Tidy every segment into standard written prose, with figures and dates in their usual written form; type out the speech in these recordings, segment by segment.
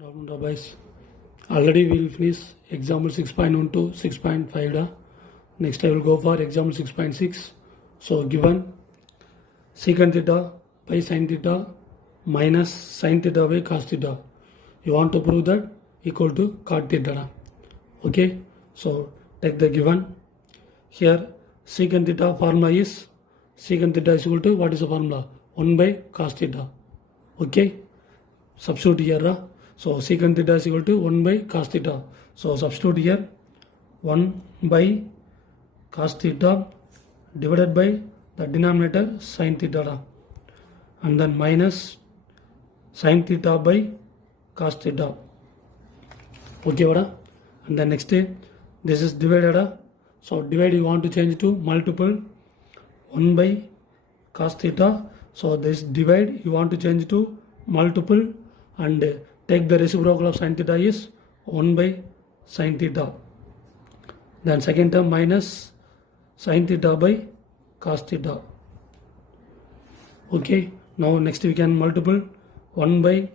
Down boys. Already we will finish example 6.1 to 6.5. Next I will go for example 6.6. So given secant theta by sin theta minus sin theta by cos theta. You want to prove that equal to cot theta. Okay. So take the given. Here secant theta formula is secant theta is equal to what is the formula? 1 by cos theta. Okay. Substitute here. So secant theta is equal to 1 by cos theta. So substitute here 1 by cos theta divided by the denominator sin theta and then minus sin theta by cos theta. Okay, vada? And then next this is divided. So divide you want to change to multiple 1 by cos theta. So this divide you want to change to multiple and take the reciprocal of sin theta is 1 by sin theta. Then second term minus sin theta by cos theta. Okay. Now next we can multiple 1 by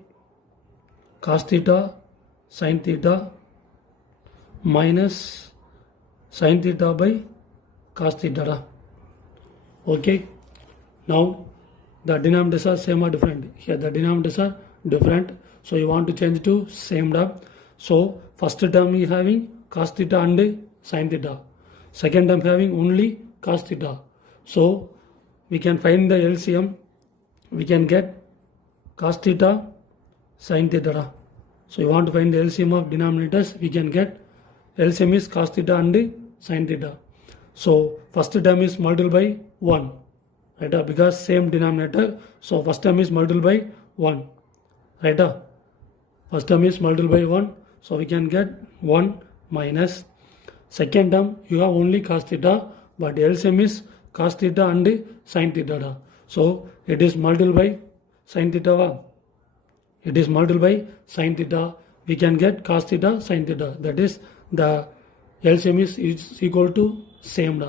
cos theta sin theta minus sin theta by cos theta. Okay. Now the denominators are same or different. Here the denominators are different. So you want to change to same term. So first term is having cos theta and sin theta. Second term having only cos theta. So we can find the LCM. We can get cos theta sin theta. So you want to find the LCM of denominators. We can get LCM is cos theta and sin theta. So first term is multiplied by 1. Right? Because same denominator. So first term is multiplied by 1. Right? First term is multiplied by 1. So we can get 1 minus. Second term you have only cos theta. But LCM is cos theta and sin theta. So it is multiplied by sin theta. It is multiplied by sin theta. We can get cos theta sin theta. That is the LCM is equal to same.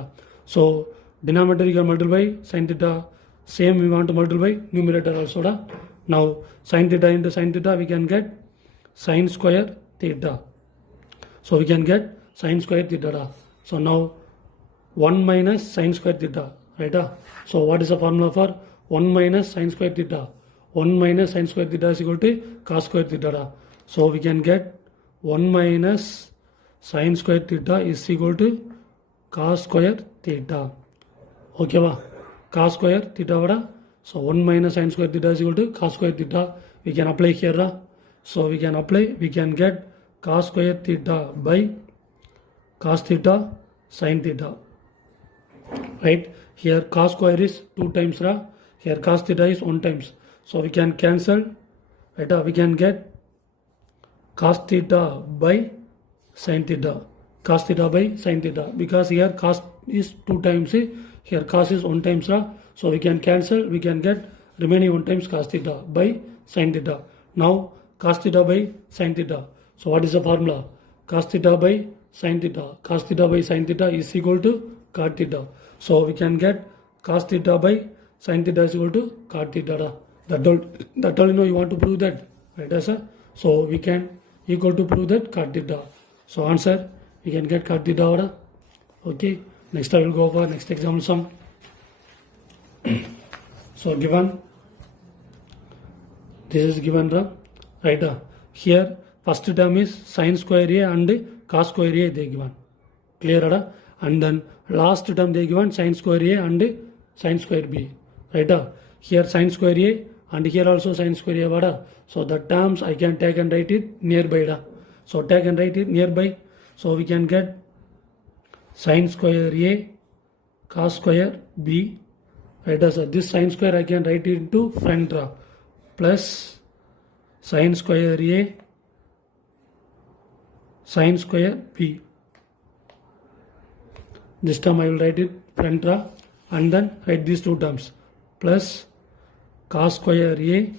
So denominator you can multiply by sin theta. Same we want to multiply by numerator also. Now sin theta into sin theta we can get sin square theta. So we can get sin square theta. So now 1 minus sin square theta. Right? So what is the formula for 1 minus sin square theta? 1 minus sin square theta is equal to cos square theta. So we can get 1 minus sin square theta is equal to cos square theta. Okay, va? Cos square theta vada. So 1 minus sin square theta is equal to cos square theta. We can apply here. So we can apply, we can get cos square theta by cos theta sin theta. Right? Here cos square is 2 times. Here cos theta is 1 times. So we can cancel. Right? We can get cos theta by sin theta. Cos theta by sin theta. Because here cos is 2 times. Here cos is 1 times. So we can cancel. We can get remaining 1 times cos theta by sin theta. Now cos theta by sin theta. So what is the formula? Cos theta by sin theta. Cos theta by sin theta is equal to cot theta. So we can get cos theta by sin theta is equal to cot theta. That all you know you want to prove that. Right, sir? So we can equal to prove that cot theta. So answer we can get cot theta. Okay. Next I will go for next example sum. So given this is given right. Here first term is sin square A and cos square A they given. Clear? And then last term they given sin square A and sin square B. Right? Here sin square A and here also sin square A. So the terms I can take and write it nearby. So take and write it nearby. So we can get sin square A cos square B. Right? So this sin square I can write it into front plus sin square A sin square B. This term I will write it front and then write these 2 terms plus cos square A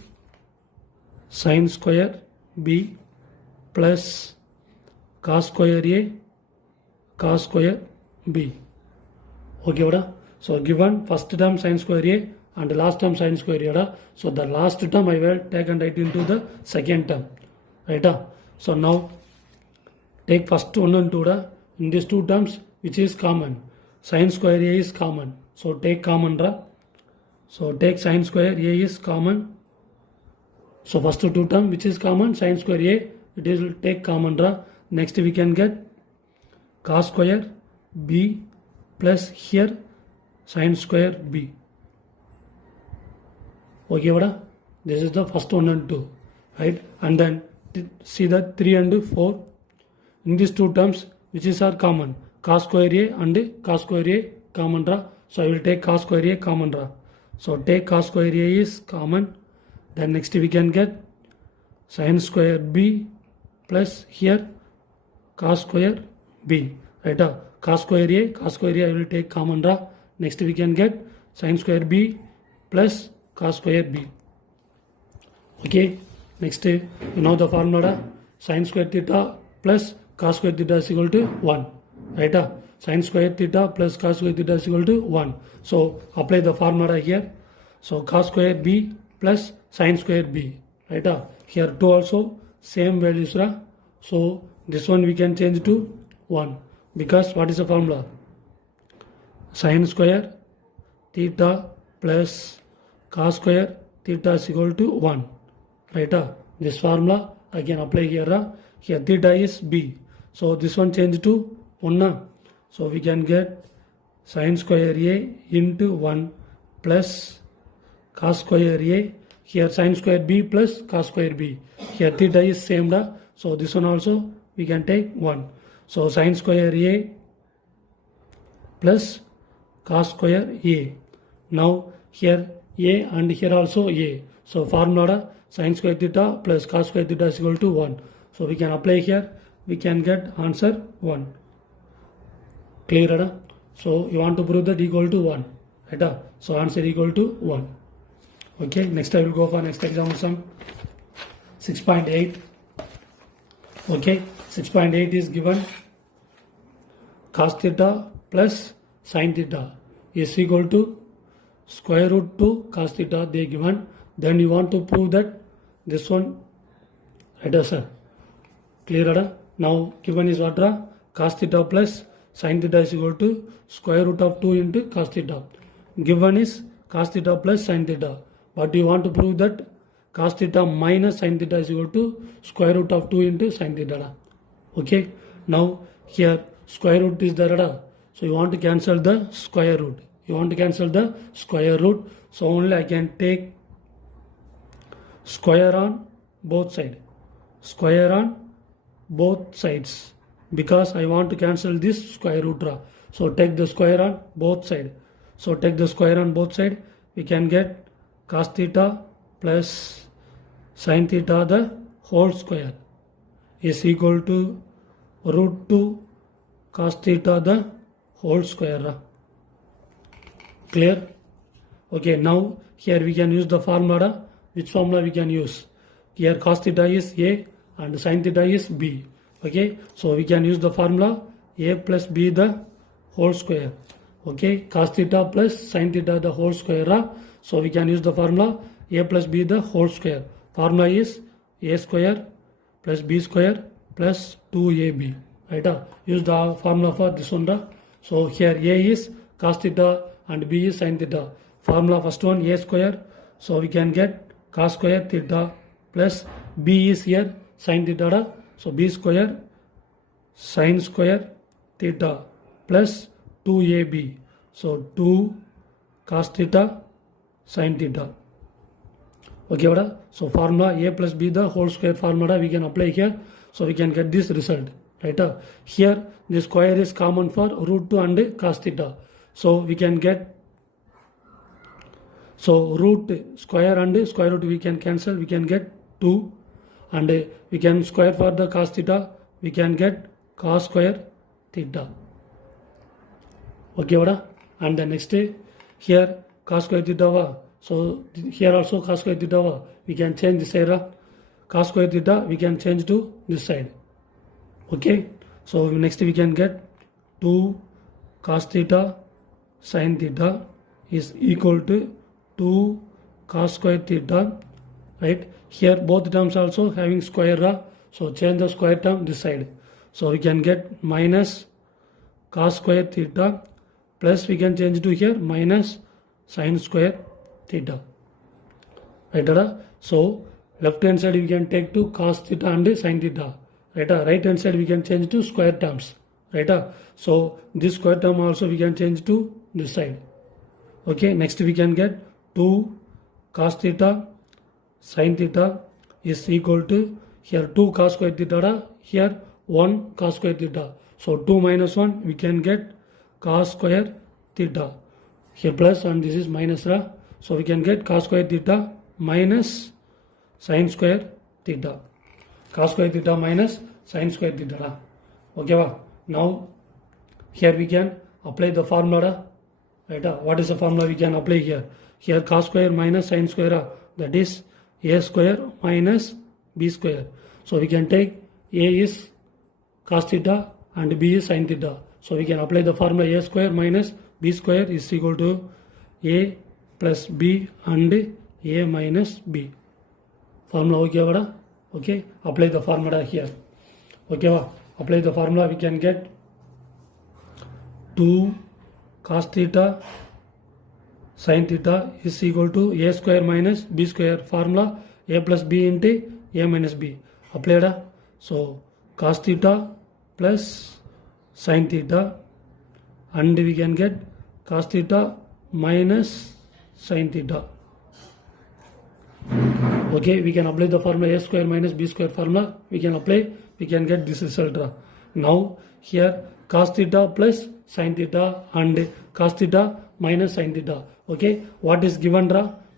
sin square B plus cos square A cos square B. Okay, vada? So given first term sin square A and last term sin square A. So the last term I will take and write into the second term. right? So now take first 1 and 2 in these two terms which is common. Sin square a is common, so take common so take sin square a is common. So first two term which is common, sin square a, it is will take common next we can get cos square b plus here sin square b. Okay, vada? This is the first 1 and 2, right? And then see the 3 and 4 in these two terms which is are common, cos square a and cos square a common so I will take cos square a common so take cos square a is common. Then next we can get sin square b plus here cos square b, right? Cos square a I will take common next we can get sin square b plus cos square b. Okay, next you know the formula, sin square theta plus cos square theta is equal to 1, right? Sin square theta plus cos square theta is equal to 1. So apply the formula here. So cos square b plus sin square b, right? Here 2 also same values so this one we can change to 1 because what is the formula? Sin square theta plus cos square theta is equal to 1, right? This formula I can apply here. Here theta is b, so this one change to 1 so we can get sin square a into 1 plus cos square a, here sin square b plus cos square b, here theta is same so this one also we can take 1. So sin square a plus cos square a. Now here a and here also a, so formula sin square theta plus cos square theta is equal to 1. So we can apply here, we can get answer 1. Clear? So you want to prove that equal to 1, right? So answer equal to 1. Okay, next I will go for next example sum 6.8. Okay, 6.8 is given cos theta plus sin theta is equal to square root 2 cos theta they given. Then you want to prove that this one, right sir? Clear? Now given is what? Cos theta plus sin theta is equal to square root of 2 into cos theta. Given is cos theta plus sin theta, but you want to prove that cos theta minus sin theta is equal to square root of 2 into sin theta. Okay, now here square root is there, so you want to cancel the square root. So only I can take square on both sides because I want to cancel this square root. So take the square on both sides. We can get cos theta plus sin theta the whole square is equal to root 2 cos theta the whole square. Clear? Okay, now here we can use the formula. Which formula we can use? Here cos theta is a and sin theta is b. Okay, so we can use the formula a plus b the whole square. Okay, cos theta plus sin theta the whole square. So we can use the formula a plus b the whole square. Formula is a square plus b square plus 2ab. Right? Use the formula for this one. So here a is cos theta and b is sin theta. Formula first one a square. So we can get cos square theta plus b is here sin theta. So b square sin square theta plus 2ab. So 2 cos theta sin theta. Okay, so formula a plus b the whole square formula we can apply here. So we can get this result. Right? Here the square is common for root 2 and cos theta. So we can get, so root square and square root we can cancel, we can get 2, and we can square for the cos theta, we can get cos square theta. Okay, and the next here cos square theta. So here also cos square theta, we can change this side. Cos square theta we can change to this side. Okay, so next we can get 2 cos theta sin theta is equal to 2 cos square theta. Right, here both terms also having square. So change the square term this side. So we can get minus cos square theta plus we can change to here minus sin square theta. Right? So left hand side we can take to cos theta and sin theta. Right hand side we can change to square terms. So this square term also we can change to this side. Okay, next we can get 2 cos theta sin theta is equal to here 2 cos square theta, here 1 cos square theta. So 2 minus 1 we can get cos square theta. Here plus and this is minus. So we can get cos square theta minus sin square theta. Cos square theta minus sin square theta. Okay, now here we can apply the formula. What is the formula we can apply here? Here cos square minus sin square, that is a square minus b square. So we can take a is cos theta and b is sin theta. So we can apply the formula a square minus b square is equal to a plus b and a minus b. Formula okay, vada? Okay, apply the formula here. Okay, apply the formula, we can get 2 cos theta sin theta is equal to a square minus b square. Formula a plus b into a minus b. Applied. So cos theta plus sin theta and we can get cos theta minus sin theta. Okay, we can apply the formula a square minus b square formula. We can apply, we can get this result. Now here cos theta plus sin theta and cos theta minus sin theta. Okay, what is given?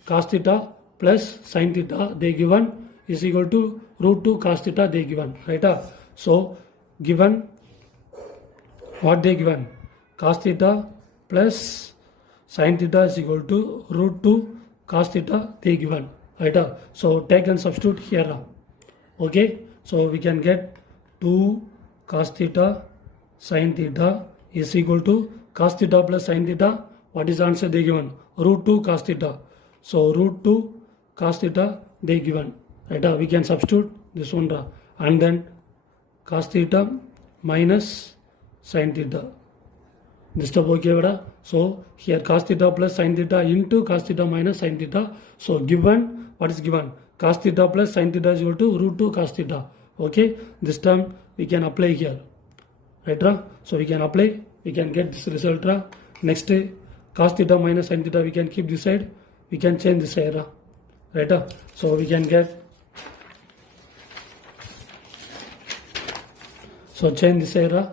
Cos theta plus sin theta they given is equal to root 2 cos theta they given. Right? So given what they given? Cos theta plus sin theta is equal to root 2 cos theta they given. Right? So take and substitute here. Okay, so we can get 2 cos theta sin theta is equal to cos theta plus sin theta. What is the answer they given? Root 2 cos theta. So root 2 cos theta they given. Right? We can substitute this one and then cos theta minus sin theta. This stuff okay, vada? So here cos theta plus sin theta into cos theta minus sin theta. So given, what is given? Cos theta plus sin theta is equal to root 2 cos theta. Okay, this term we can apply here. Right? So we can apply, we can get this result. Next cos theta minus sin theta we can keep this side, we can change this side. Right? So we can get, so change this side.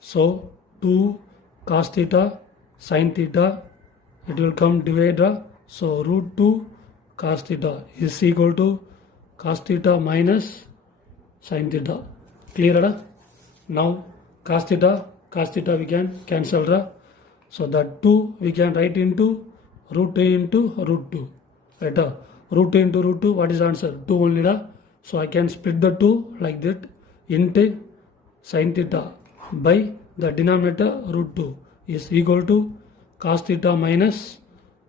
So 2 cos theta sin theta, it will come divided. So root 2 cos theta is equal to cos theta minus sin theta. Clear? Now cos theta we can cancel. So that 2 we can write into root 2 into root 2. Right? Root 2 into root 2, what is the answer? 2 only. So I can split the 2 like that into sin theta by the denominator root 2 is equal to cos theta minus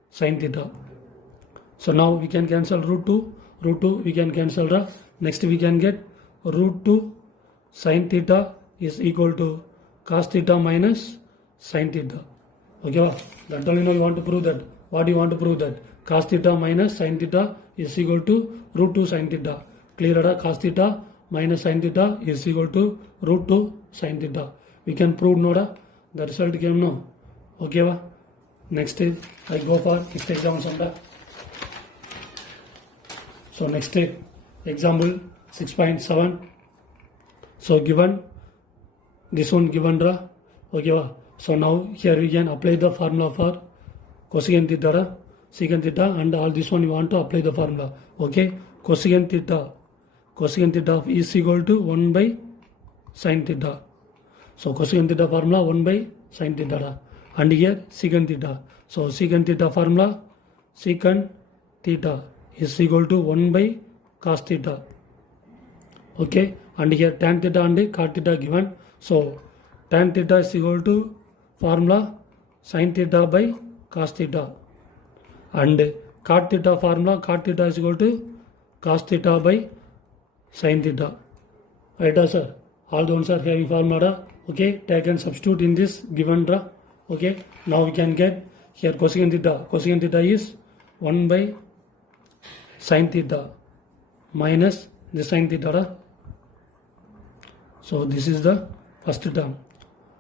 sin theta. So now we can cancel root 2 we can cancel. Next we can get root 2 sin theta is equal to cos theta minus sin theta. Okay, that only you want to prove that. What do you want to prove that? Cos theta minus sin theta is equal to root 2 sin theta. Clear? Cos theta minus sin theta is equal to root 2 sin theta. We can prove no. The result came no. Okay, next I go for next example. So next example 6.7. So given this one given. Okay, so now here we can apply the formula for cosecant theta, secant theta, and all this one you want to apply the formula. Okay, cosecant theta is equal to 1 by sin theta. So cosecant theta formula 1 by sin theta, and here secant theta. So secant theta formula secant theta is equal to 1 by cos theta. Okay, and here tan theta and cot theta given. So tan theta is equal to formula sin theta by cos theta, and cot theta formula cot theta is equal to cos theta by sin theta. right, sir? All the ones are having formula. Okay, take and substitute in this given draw. Okay, now we can get here cosecant theta. Cosecant theta is 1 by sin theta minus the sin theta. So this is the first term.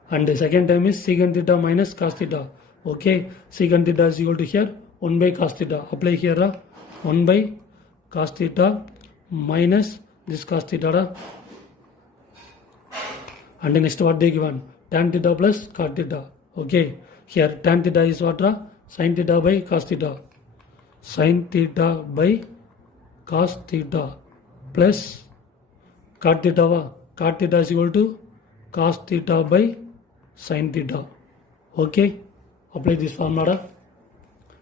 And the second term is secant theta minus cos theta. Okay, secant theta is equal to here 1 by cos theta. Apply here 1 by cos theta minus this cos theta. And the next what they given? Tan theta plus cot theta. Okay, here tan theta is what? Sin theta by cos theta. Sin theta by cos theta plus cot theta. Cot theta is equal to cos theta by sin theta. Okay, apply this formula.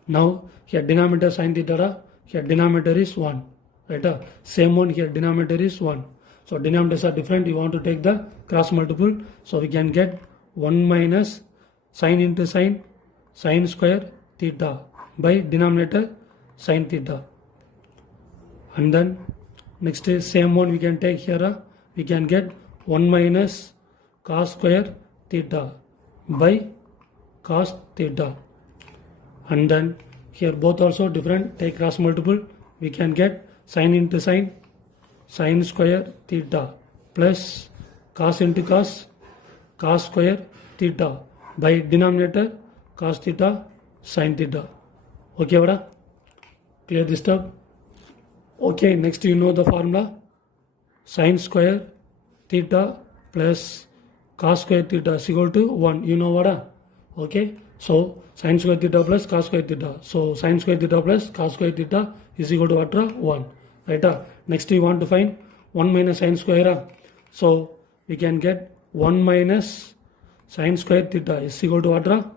Now here denominator sin theta, here denominator is 1. Right? Same one here, denominator is 1. So denominators are different. You want to take the cross multiple. So we can get 1 minus sin into sin, sin square theta by denominator sin theta. And then next is same one we can take here. We can get 1 minus cos square theta by cos theta. And then here both also different. Take cross multiple. We can get sin into sin, sin square theta plus cos into cos, cos square theta by denominator cos theta sin theta. Okay, vada? Clear this stuff? Okay, next you know the formula. Sin square theta plus cos square theta is equal to 1. You know what? Okay, so sin square theta plus cos square theta. So sin square theta plus cos square theta is equal to what? 1. Right? Next you want to find 1 minus sin square. So we can get 1 minus sin square theta is equal to what?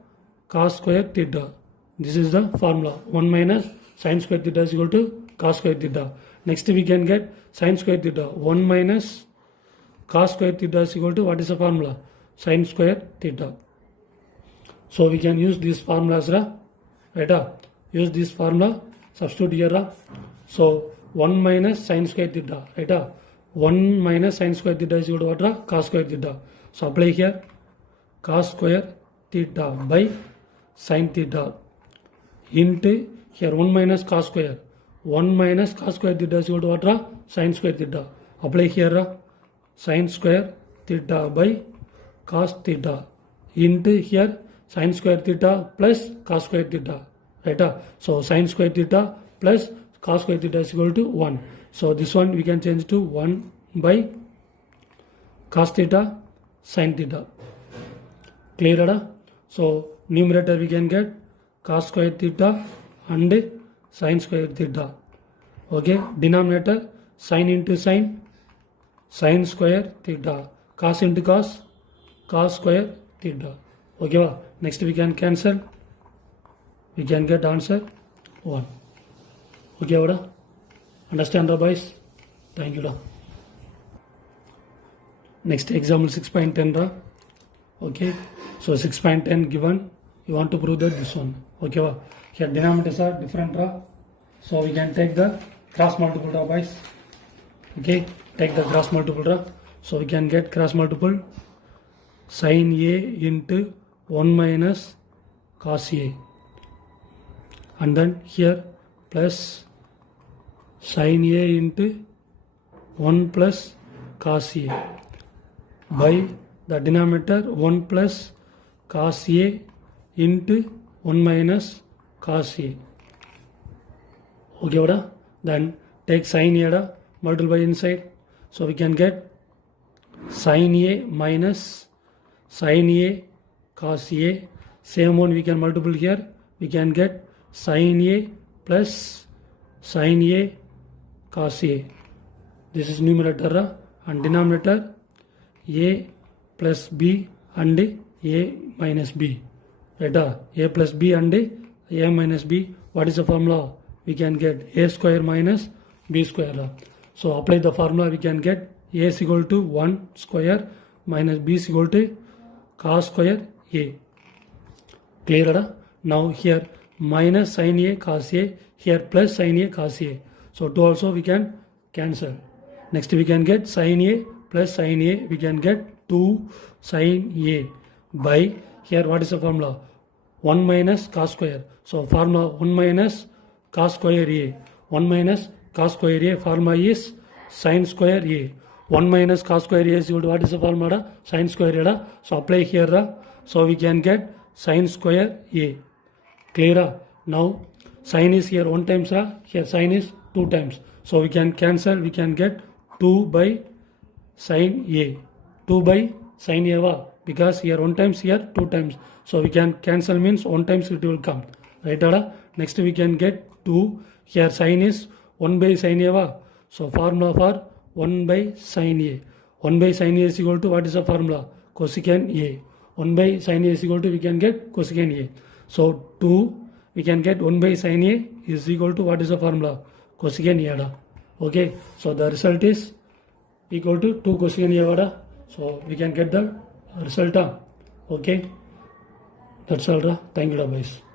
Cos square theta. This is the formula. 1 minus sin square theta is equal to cos square theta. Next we can get sin square theta. 1 minus cos square theta is equal to what is the formula? Sin square theta. So we can use these formulas, right? Use this formula, substitute here. So 1 minus sin square theta, right? 1 minus sin square theta is equal to what? Cos square theta. So apply here cos square theta by sin theta into here 1 minus cos square. 1 minus cos square theta is equal to what? Sin square theta. Apply here sin square theta by cos theta into here sin square theta plus cos square theta. Right? So sin square theta plus cos square theta is equal to 1. So this one we can change to 1 by cos theta sin theta. Clear? So numerator we can get cos square theta and sin square theta. Okay, denominator sin into sin, sin square theta, cos into cos, cos square theta. Okay, next we can cancel. We can get answer 1. Okay, vada? Understand, boys? Thank you. Next example 6.10. Okay, so 6.10 given. You want to prove that this one. Okay, here denominators are different. So we can take the cross multiple, boys. Okay, take the cross multiple. So we can get cross multiple sin A into 1 minus cos A. And then here plus sin A into 1 plus cos A by the denominator 1 plus cos A into 1 minus cos A. Okay, vada? Then take sin A, multiply inside. So we can get sin A minus sin A cos A. Same one we can multiply here. We can get sin A plus sin A cos A. This is numerator and denominator A plus B and A minus B. Right? A plus B and A minus B. What is the formula? We can get A square minus B square. So apply the formula, we can get A is equal to 1 square minus B is equal to cos square A. Clear? Now here minus sin A cos A, here plus sin A cos A. So 2 also we can cancel. Next we can get sin A plus sin A, we can get 2 sin A by, here what is the formula? 1 minus cos square. So formula 1 minus cos square A. 1 minus cos square A formula is sin square A. 1 minus cos square A is equal to what is the formula? Sin square A. So apply here. So we can get sin square A. Clear? Now sin is here 1 times, here sin is 2 times. So we can cancel, we can get 2 by sin A. 2 by sin A, because here 1 times, here 2 times. So we can cancel means 1 times it will come. Right? Next we can get 2. Here sin is 1 by sin A. So formula for 1 by sin A. 1 by sin A is equal to what is the formula? Cosecant A. 1 by sin A is equal to, we can get cosecant A. So 2, we can get 1 by sin A is equal to what is the formula? Cosecant A. Okay, so the result is equal to 2 cosecant A. So we can get the result. Okay, that's all. Thank you, boys.